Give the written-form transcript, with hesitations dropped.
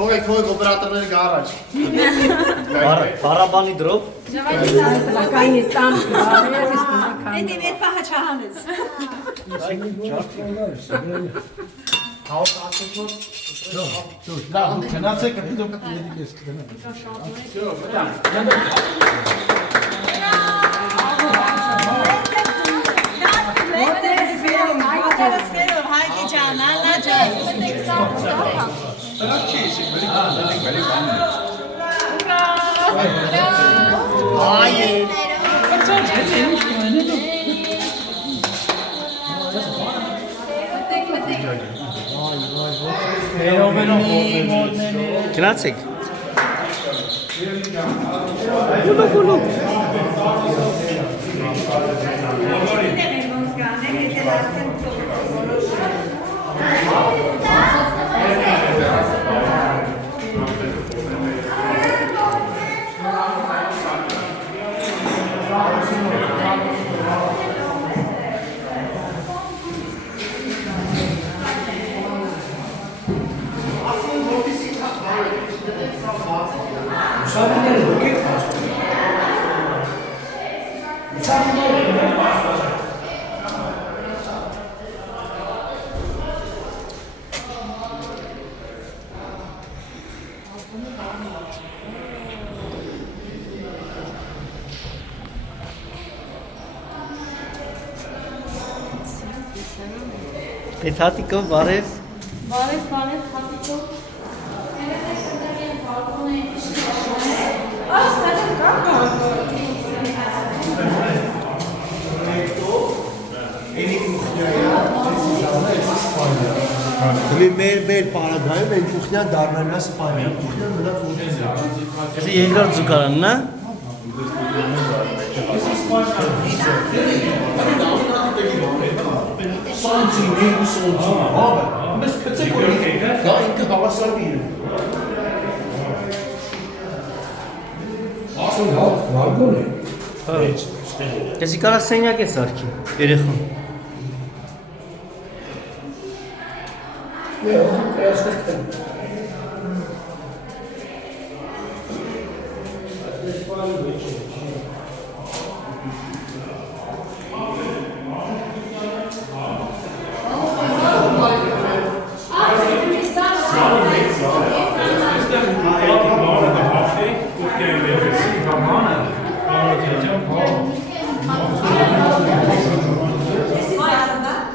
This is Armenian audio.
Թողեք օպերատորները գա առաջ։ Բարաբանի դրոպ։ Բակայինի տան Էդի մեր պահը չահանեց։ Հաուս ասեցոց։ Դա գնացեք դուք եկեք ես կգնամ։ Հայկի ջան, ալա ջան։ Գնացեք։ Այդ հատիկով բարև։ Բարև, հատիկով։ Մեր պարագայում են կուխնյան դարնանա սպանյա, կուխնյան մնաց ուտեզ է։ Էսի երկրորդ զուգարանն է։ Սանցին, երկու սոնցին, հավը, մեզ կծեք որ դա ինքը հավասարվի իրում։ Ասոն հա, վարգոն է։ Էսի կարա սենյակ է սարքի, երեխան։ Դե, դուք այստեղ